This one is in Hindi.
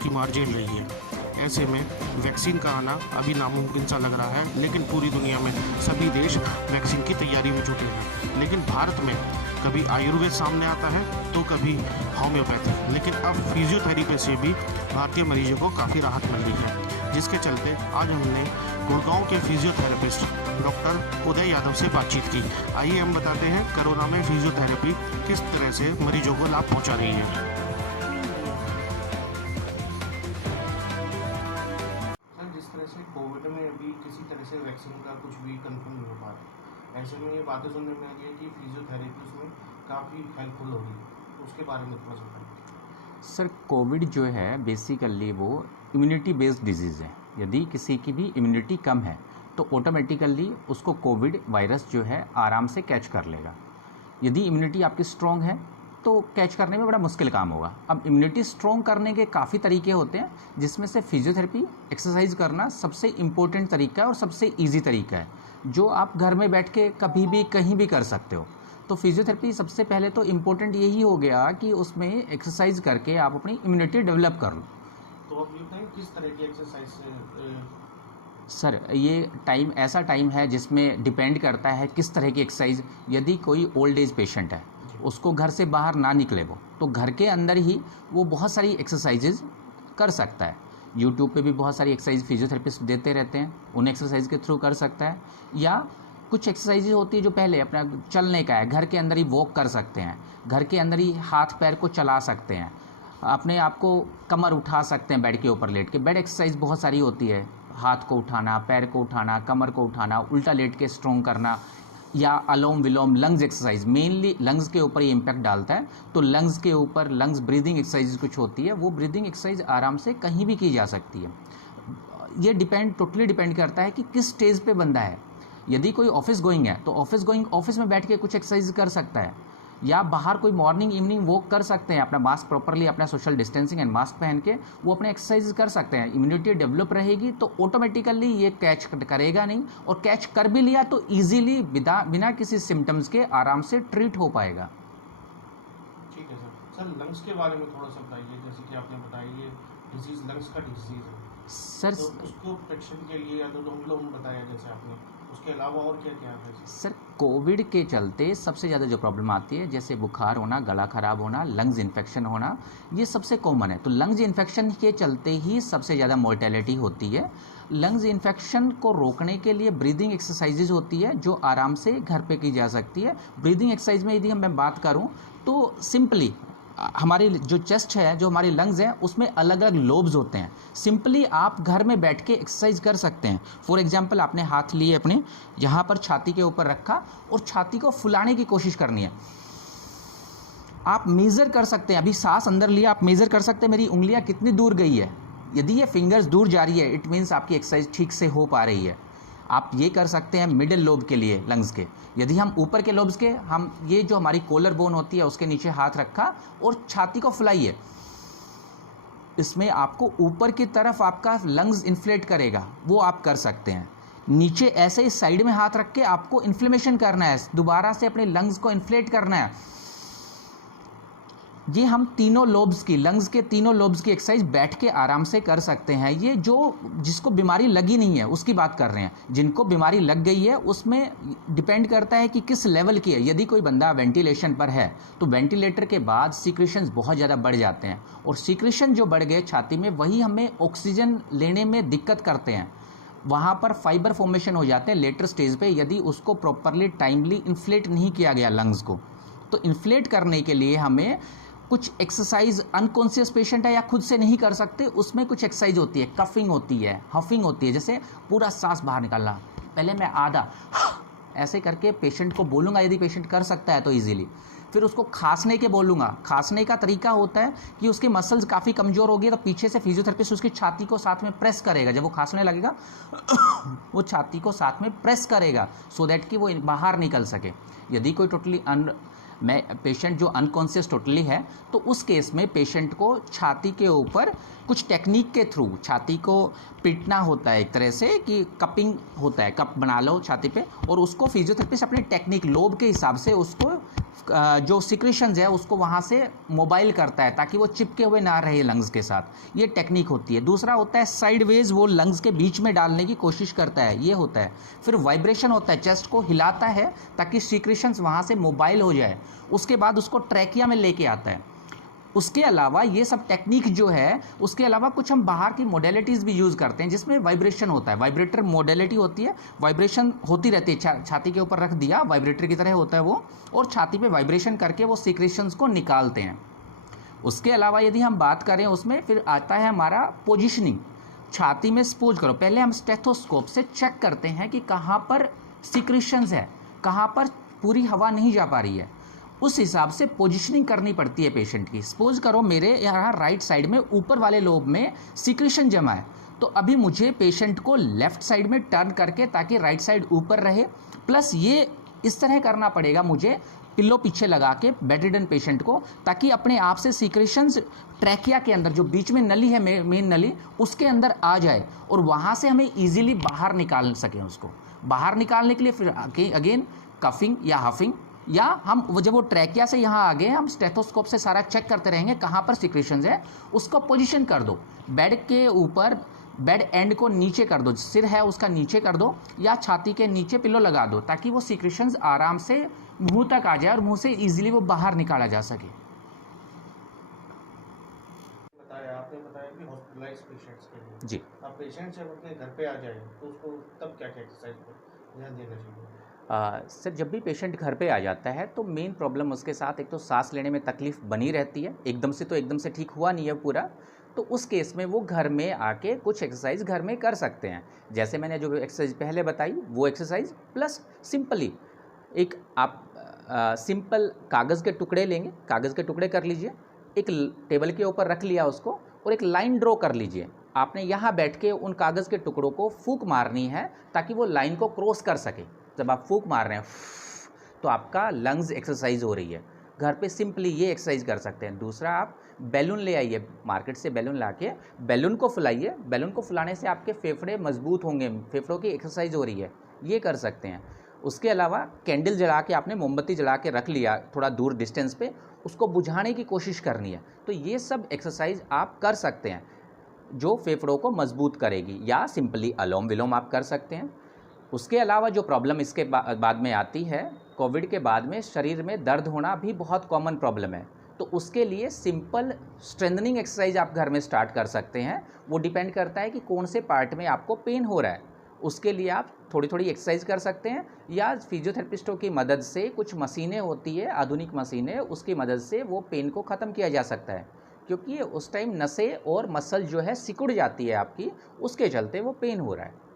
की मार झेल रही है। ऐसे में वैक्सीन का आना अभी नामुमकिन सा लग रहा है, लेकिन पूरी दुनिया में सभी देश वैक्सीन की तैयारी में जुटे हैं। लेकिन भारत में कभी आयुर्वेद सामने आता है तो कभी होम्योपैथी, लेकिन अब फिजियोथेरेपी से भी भारतीय मरीजों को काफ़ी राहत मिल रही है, जिसके चलते आज हमने गुड़गांव के फिजियोथेरेपिस्ट डॉक्टर उदय यादव से बातचीत की। आइए हम बताते हैं कोरोना में फिजियोथेरेपी किस तरह से मरीजों को लाभ पहुंचा रही है। जिस तरह से कोविड में अभी किसी तरह से वैक्सीन का कुछ भी कंफर्म नहीं हो पा रहा, ऐसे में ये बातें सुनने में आ रही है कि फिजियोथेरेपी उसमें काफ़ी हेल्पफुल होगी, तो उसके बारे में थोड़ा सा बताइए। सर, कोविड जो है बेसिकली वो इम्यूनिटी बेस्ड डिजीज़ है। यदि किसी की भी इम्यूनिटी कम है तो ऑटोमेटिकली उसको कोविड वायरस जो है आराम से कैच कर लेगा। यदि इम्यूनिटी आपकी स्ट्रॉन्ग है तो कैच करने में बड़ा मुश्किल काम होगा। अब इम्यूनिटी स्ट्रॉन्ग करने के काफ़ी तरीके होते हैं, जिसमें से फिजियोथेरेपी एक्सरसाइज करना सबसे इम्पोर्टेंट तरीका है और सबसे ईजी तरीका है, जो आप घर में बैठ के कभी भी कहीं भी कर सकते हो। तो फिजियोथेरेपी सबसे पहले तो इम्पोर्टेंट यही हो गया कि उसमें एक्सरसाइज करके आप अपनी इम्यूनिटी डेवलप कर लो। तो आप ये बताएं किस तरह की एक्सरसाइज से? सर, ये टाइम ऐसा टाइम है जिसमें डिपेंड करता है किस तरह की एक्सरसाइज। यदि कोई ओल्ड एज पेशेंट है, उसको घर से बाहर ना निकले वो, तो घर के अंदर ही वो बहुत सारी एक्सरसाइजेज कर सकता है। यूट्यूब पे भी बहुत सारी एक्सरसाइज फिजियोथेरेपिस्ट देते रहते हैं, उन एक्सरसाइज के थ्रू कर सकता है। या कुछ एक्सरसाइजेज होती है जो पहले अपना चलने का है, घर के अंदर ही वॉक कर सकते हैं, घर के अंदर ही हाथ पैर को चला सकते हैं, अपने आप को कमर उठा सकते हैं बेड के ऊपर लेट के। बेड एक्सरसाइज बहुत सारी होती है, हाथ को उठाना, पैर को उठाना, कमर को उठाना, उल्टा लेट के स्ट्रॉन्ग करना, या अलोम विलोम। लंग्स एक्सरसाइज मेनली लंग्स के ऊपर ये इम्पैक्ट डालता है, तो लंग्स के ऊपर लंग्स ब्रीदिंग एक्सरसाइज कुछ होती है, वो ब्रीदिंग एक्सरसाइज आराम से कहीं भी की जा सकती है। ये टोटली डिपेंड करता है कि किस स्टेज पे बंदा है। यदि कोई ऑफिस गोइंग है तो ऑफिस में बैठ के कुछ एक्सरसाइज कर सकता है, या बाहर कोई मॉर्निंग इवनिंग वॉक कर सकते हैं, अपना मास्क प्रॉपरली, अपना सोशल डिस्टेंसिंग एंड मास्क पहन के वो अपने एक्सरसाइज कर सकते हैं। इम्यूनिटी डेवलप रहेगी तो ऑटोमेटिकली ये कैच करेगा नहीं, और कैच कर भी लिया तो इजीली बिना किसी सिम्टम्स के आराम से ट्रीट हो पाएगा। ठीक है सर। लंग्स के बारे में थोड़ा सा बताइए। जैसे कि आपने बताया ये डिजीज़ लंग्स का डिजीज़ है सर, तो उसको प्रोटेक्शन के लिए अनुलोम बताया जैसे आपने, उसके अलावा और क्या क्या है? सर, कोविड के चलते सबसे ज़्यादा जो प्रॉब्लम आती है, जैसे बुखार होना, गला ख़राब होना, लंग्स इन्फेक्शन होना, ये सबसे कॉमन है। तो लंग्स इन्फेक्शन के चलते ही सबसे ज़्यादा मोर्टेलिटी होती है। लंग्स इन्फेक्शन को रोकने के लिए ब्रीदिंग एक्सरसाइजेज होती है जो आराम से घर पे की जा सकती है। ब्रीदिंग एक्सरसाइज में यदि मैं बात करूँ तो सिंपली हमारी जो चेस्ट है, जो हमारी लंग्स हैं, उसमें अलग अलग लोब्स होते हैं। सिंपली आप घर में बैठ के एक्सरसाइज कर सकते हैं। फॉर एग्जांपल, आपने हाथ लिए अपने यहाँ पर छाती के ऊपर रखा और छाती को फुलाने की कोशिश करनी है। आप मेज़र कर सकते हैं, अभी सांस अंदर लिया, आप मेज़र कर सकते हैं मेरी उंगलियाँ कितनी दूर गई है। यदि ये फिंगर्स दूर जा रही है, इट मीन्स आपकी एक्सरसाइज ठीक से हो पा रही है। आप ये कर सकते हैं मिडिल लोब के लिए लंग्स के। यदि हम ऊपर के लोब्स के, हम ये जो हमारी कॉलर बोन होती है उसके नीचे हाथ रखा और छाती को फुलाइए, इसमें आपको ऊपर की तरफ आपका लंग्स इन्फ्लेट करेगा, वो आप कर सकते हैं। नीचे ऐसे ही साइड में हाथ रख के आपको इन्फ्लेमेशन करना है, दोबारा से अपने लंग्स को इन्फ्लेट करना है। ये हम तीनों लोब्स की, लंग्स के तीनों लोब्स की एक्सरसाइज बैठ के आराम से कर सकते हैं। ये जो जिसको बीमारी लगी नहीं है उसकी बात कर रहे हैं। जिनको बीमारी लग गई है उसमें डिपेंड करता है कि किस लेवल की है। यदि कोई बंदा वेंटिलेशन पर है तो वेंटिलेटर के बाद सीक्रेशंस बहुत ज़्यादा बढ़ जाते हैं, और सीक्रेशन जो बढ़ गए छाती में, वही हमें ऑक्सीजन लेने में दिक्कत करते हैं। वहाँ पर फाइबर फॉर्मेशन हो जाते हैं लेटर स्टेज पे, यदि उसको प्रॉपरली टाइमली इन्फ्लेट नहीं किया गया लंग्स को। तो इन्फ्लेट करने के लिए हमें कुछ एक्सरसाइज, अनकॉन्शियस पेशेंट है या खुद से नहीं कर सकते, उसमें कुछ एक्सरसाइज होती है, कफिंग होती है, हफिंग होती है, जैसे पूरा सांस बाहर निकालना। पहले मैं आधा ऐसे करके पेशेंट को बोलूँगा, यदि पेशेंट कर सकता है तो इजीली। फिर उसको खांसने के बोलूँगा। खांसने का तरीका होता है कि उसके मसल्स काफ़ी कमज़ोर हो गए तो पीछे से फिजियोथेरेपिस्ट उसकी छाती को साथ में प्रेस करेगा। जब वो खांसने लगेगा वो छाती को साथ में प्रेस करेगा, सो दैट कि वो बाहर निकल सके। यदि कोई टोटली पेशेंट जो अनकॉन्शियस टोटली है, तो उस केस में पेशेंट को छाती के ऊपर कुछ टेक्निक के थ्रू छाती को पीटना होता है, एक तरह से कि कपिंग होता है, कप बना लो छाती पे, और उसको फिजियोथेरेपिस्ट अपने टेक्निक लोब के हिसाब से उसको जो सिक्रेशंस है उसको वहाँ से मोबाइल करता है ताकि वो चिपके हुए ना रहे लंग्स के साथ। ये टेक्निक होती है। दूसरा होता है साइडवेज, वो लंग्स के बीच में डालने की कोशिश करता है, ये होता है। फिर वाइब्रेशन होता है, चेस्ट को हिलाता है ताकि सिक्रेशंस वहाँ से मोबाइल हो जाए। उसके बाद उसको ट्रैकिया में लेके आता है। उसके अलावा ये सब टेक्निक जो है, उसके अलावा कुछ हम बाहर की मोडेलिटीज़ भी यूज़ करते हैं जिसमें वाइब्रेशन होता है। वाइब्रेटर मोडेलिटी होती है, वाइब्रेशन होती रहती है, छाती के ऊपर रख दिया, वाइब्रेटर की तरह होता है वो, और छाती पे वाइब्रेशन करके वो सिक्रेशंस को निकालते हैं। उसके अलावा यदि हम बात करें उसमें फिर आता है हमारा पोजिशनिंग। छाती में सपोज करो, पहले हम स्टेथोस्कोप से चेक करते हैं कि कहाँ पर सिक्रेशंस है, कहाँ पर पूरी हवा नहीं जा पा रही है। उस हिसाब से पोजीशनिंग करनी पड़ती है पेशेंट की। सपोज करो मेरे यहाँ राइट साइड में ऊपर वाले लोब में सिक्रेशन जमा है, तो अभी मुझे पेशेंट को लेफ़्ट साइड में टर्न करके ताकि राइट साइड ऊपर रहे, प्लस ये इस तरह करना पड़ेगा मुझे पिल्लो पीछे लगा के बेड रिडन पेशेंट को, ताकि अपने आप से सिक्रेशंस ट्रैकिया के अंदर जो बीच में नली है, मेन नली, उसके अंदर आ जाए और वहाँ से हमें ईजिली बाहर निकाल सकें। उसको बाहर निकालने के लिए फिर अगेन कफिंग या हफिंग, या हम जब वो ट्रैकिया से यहाँ आ गए हम स्टेथोस्कोप से सारा चेक करते रहेंगे कहाँ पर सिक्रेशंस है। उसको पोजीशन कर दो, बेड के ऊपर बेड एंड को नीचे कर दो, सिर है उसका नीचे कर दो, या छाती के नीचे पिल्लो लगा दो ताकि वो सिक्रेशंस आराम से मुंह तक आ जाए और मुंह से इजीली वो बाहर निकाला जा सके। आपने बताया कि हॉस्पिटलाइज पेशेंट्स के लिए जी, अब पेशेंट जब अपने घर पे आ जाए तो उसको तब क्या क्या एक्सरसाइज पर ध्यान देना चाहिए? सर जब भी पेशेंट घर पे आ जाता है तो मेन प्रॉब्लम उसके साथ एक तो सांस लेने में तकलीफ़ बनी रहती है, एकदम से ठीक हुआ नहीं है पूरा, तो उस केस में वो घर में आके कुछ एक्सरसाइज घर में कर सकते हैं। जैसे मैंने जो एक्सरसाइज पहले बताई वो एक्सरसाइज, प्लस सिंपली एक आप सिंपल कागज़ के टुकड़े लेंगे, कागज़ के टुकड़े कर लीजिए, एक टेबल के ऊपर रख लिया उसको और एक लाइन ड्रॉ कर लीजिए। आपने यहाँ बैठ के उन कागज़ के टुकड़ों को फूंक मारनी है ताकि वो लाइन को क्रॉस कर सके। जब आप फूंक मार रहे हैं तो आपका लंग्स एक्सरसाइज हो रही है। घर पे सिंपली ये एक्सरसाइज कर सकते हैं। दूसरा, आप बैलून ले आइए, मार्केट से बैलून लाके बैलून को फुलाइए। बैलून को फुलाने से आपके फेफड़े मजबूत होंगे, फेफड़ों की एक्सरसाइज हो रही है, ये कर सकते हैं। उसके अलावा कैंडल जला के, आपने मोमबत्ती जला के रख लिया थोड़ा दूर डिस्टेंस पे, उसको बुझाने की कोशिश करनी है। तो ये सब एक्सरसाइज आप कर सकते हैं जो फेफड़ों को मजबूत करेगी, या सिंपली अलोम विलोम आप कर सकते हैं। उसके अलावा जो प्रॉब्लम इसके बाद में आती है, कोविड के बाद में शरीर में दर्द होना भी बहुत कॉमन प्रॉब्लम है। तो उसके लिए सिंपल स्ट्रेंथनिंग एक्सरसाइज आप घर में स्टार्ट कर सकते हैं। वो डिपेंड करता है कि कौन से पार्ट में आपको पेन हो रहा है, उसके लिए आप थोड़ी थोड़ी एक्सरसाइज कर सकते हैं, या फिजियोथेरेपिस्टों की मदद से, कुछ मशीनें होती है आधुनिक मशीनें, उसकी मदद से वो पेन को ख़त्म किया जा सकता है। क्योंकि उस टाइम नसें और मसल जो है सिकुड़ जाती है आपकी, उसके चलते वो पेन हो रहा है।